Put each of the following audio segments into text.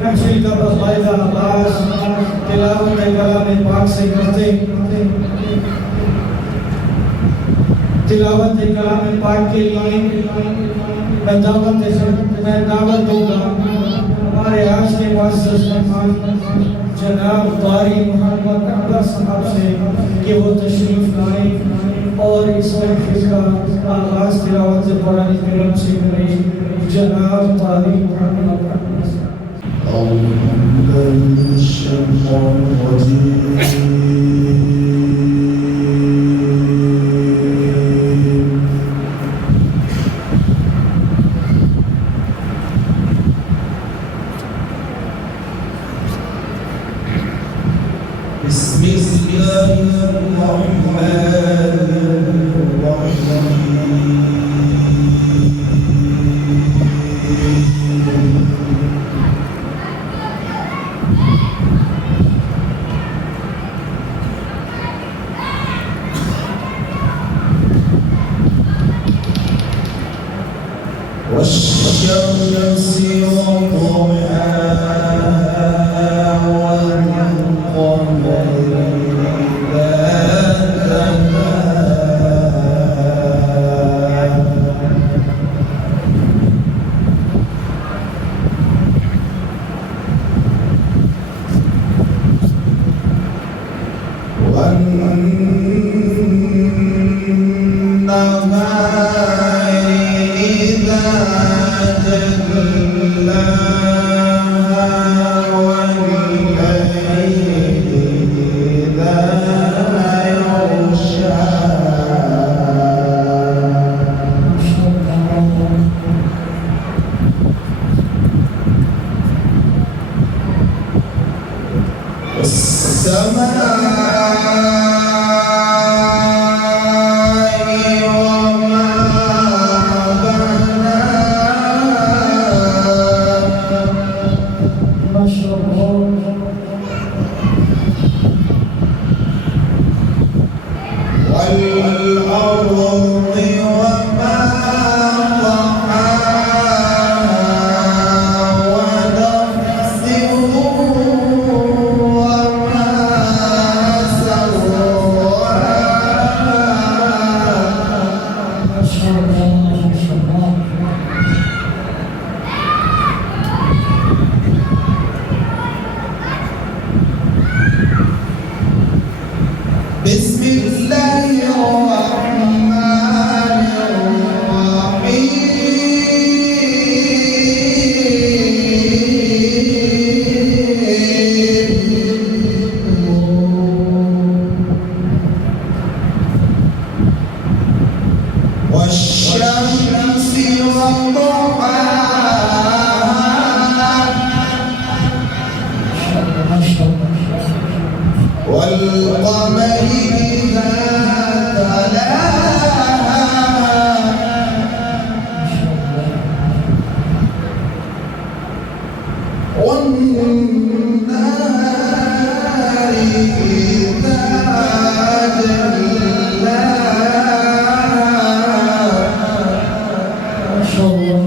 महफिल का बकायदा आगाज तिलावत कलाम पाक से करते तिलावत कलाम पाक के लिए मैं दावत दूंगा हमारे आज के मुअज़्ज़ज़ मेहमान जनाब क़ारी मोहम्मद अकबर साहब से कि वो तशरीफ लाएं और इस महफिल का आगाज तिलावत कुरान करीम से करें। जनाब क़ारी मोहम्मद अकबर साहब। والشمس وضحاها والقمر إذا تلاها والنهار إذا جلاها والليل إذا يغشاها والسماء وما بناها ما شاء الله. والأرض وما طحاها ونفس وما سواها ما شاء الله. ما شاء الله. بسم الله الرحمن الرحيم والشمس وضحاها ما شاء الله. والقمر إذا تلاها والنهار إذا جلاها ما شاء الله.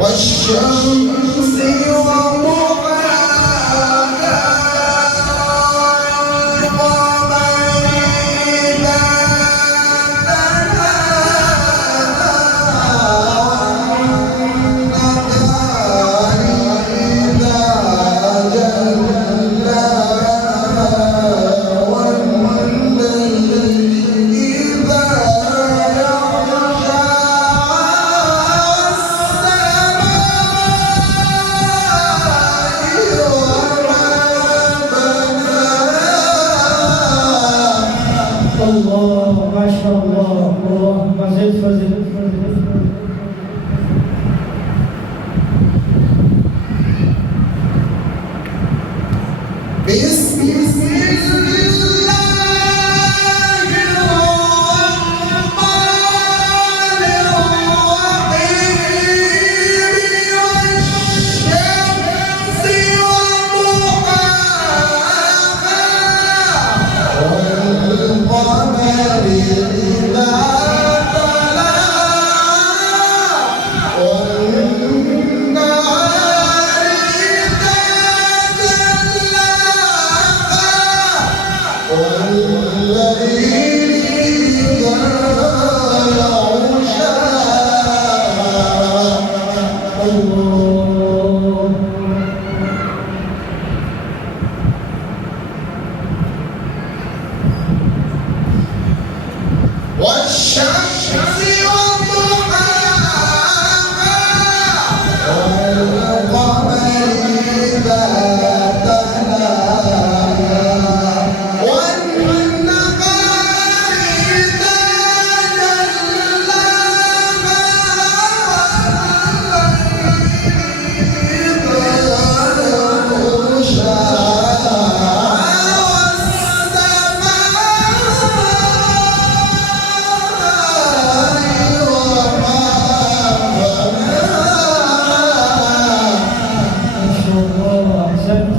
والشمس وضحاها والقمر إذا تلاها والنهار إذا جلاها والليل إذا الله ما شاء الله. اللهم زد فزد. بسم الله الرحمن الرحيم والشمس وضحاها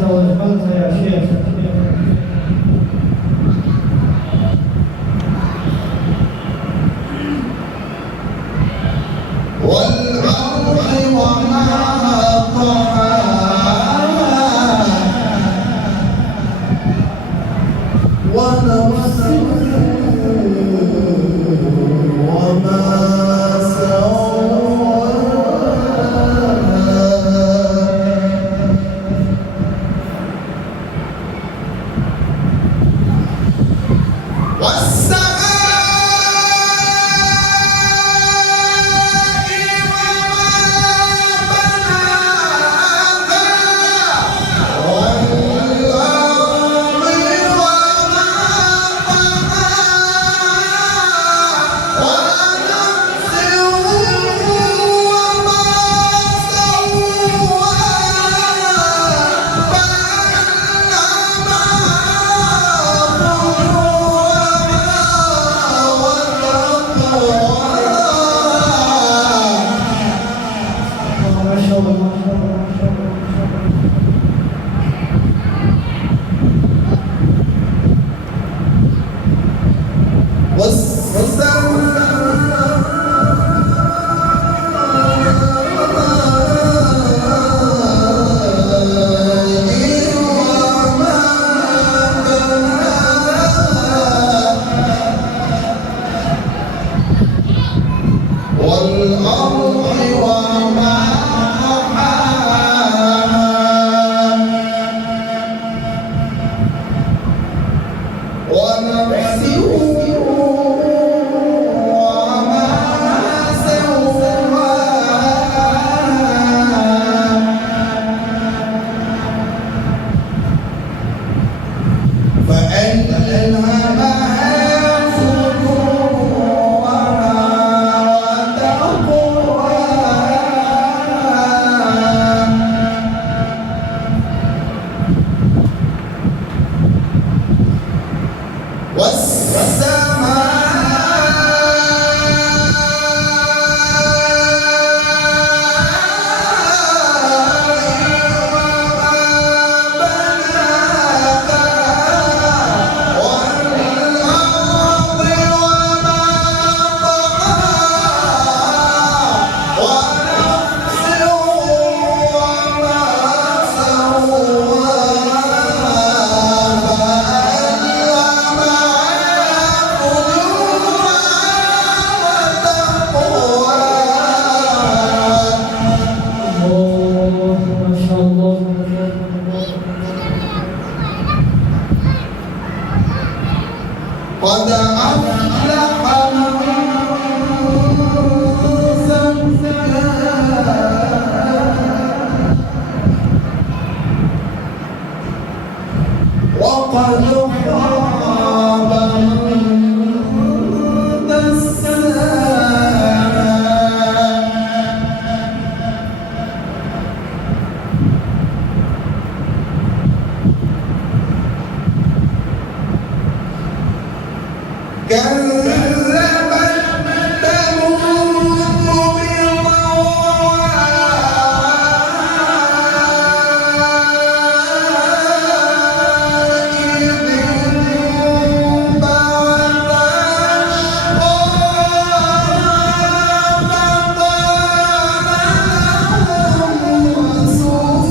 وأجملت يا شيخ. والأرض وما طحاها ونفس وما سواها قد أفلح من زكاها وقد خاب من دساها كذبت ثمود بالرواء إذ انبعث أشقاها فقال لهم رسول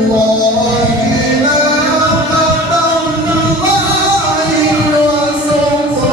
الله ناقة الله وسقياها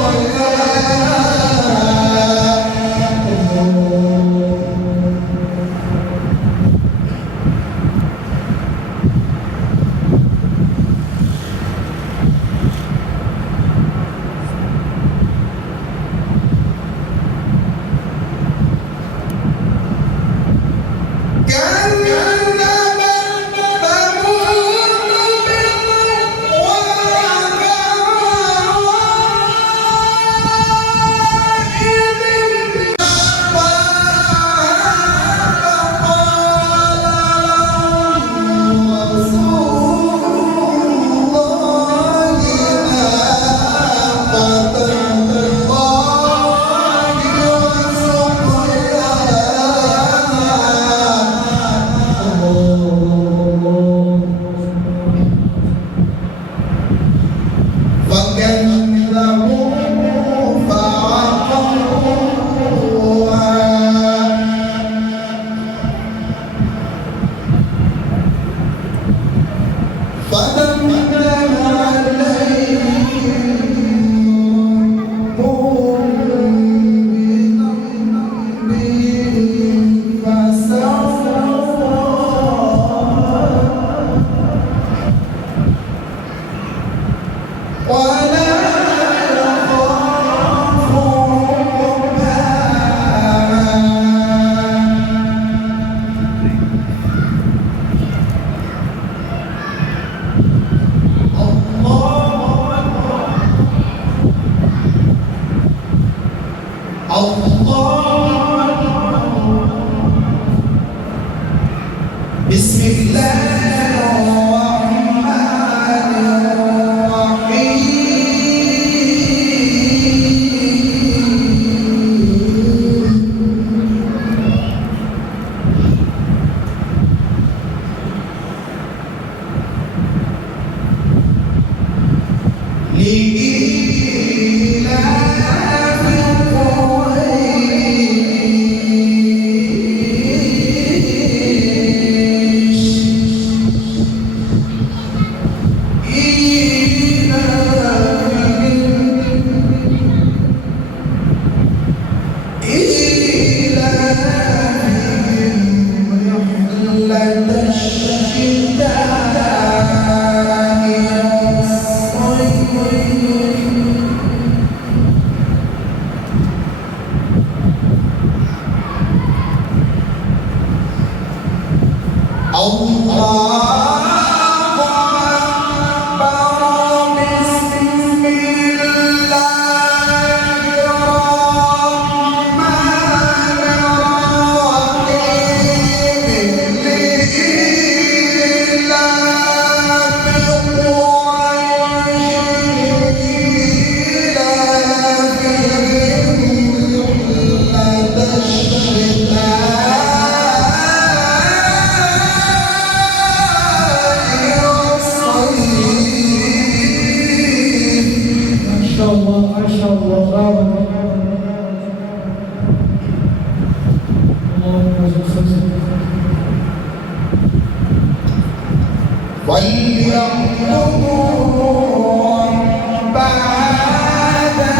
فدمدم عليهم بذنبهم فسواها ولا يخاف بسم الله الرحمن الرحيم لإيلاف قريش ما شاء الله بارك اللهم زد خزنك وليعبدوا رب هذا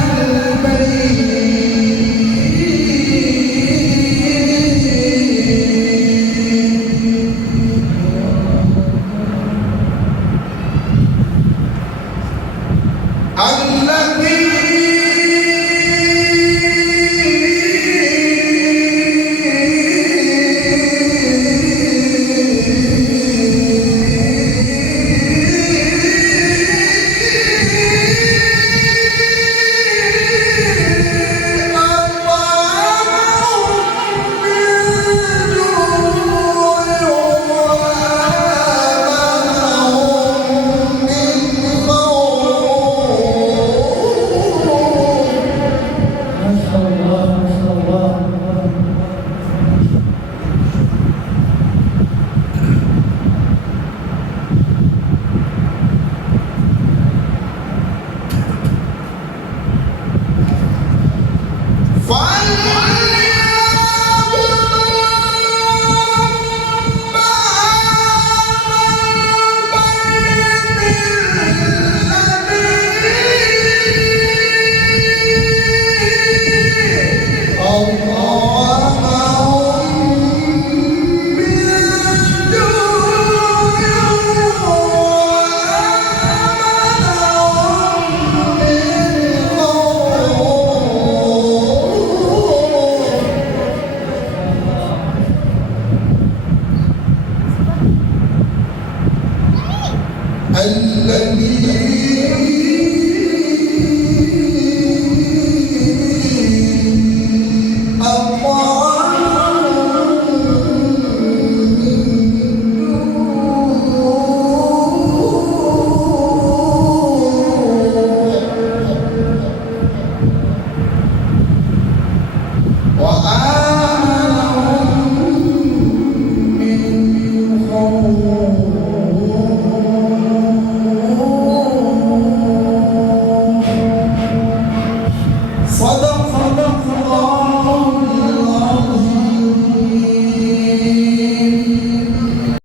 صدق الله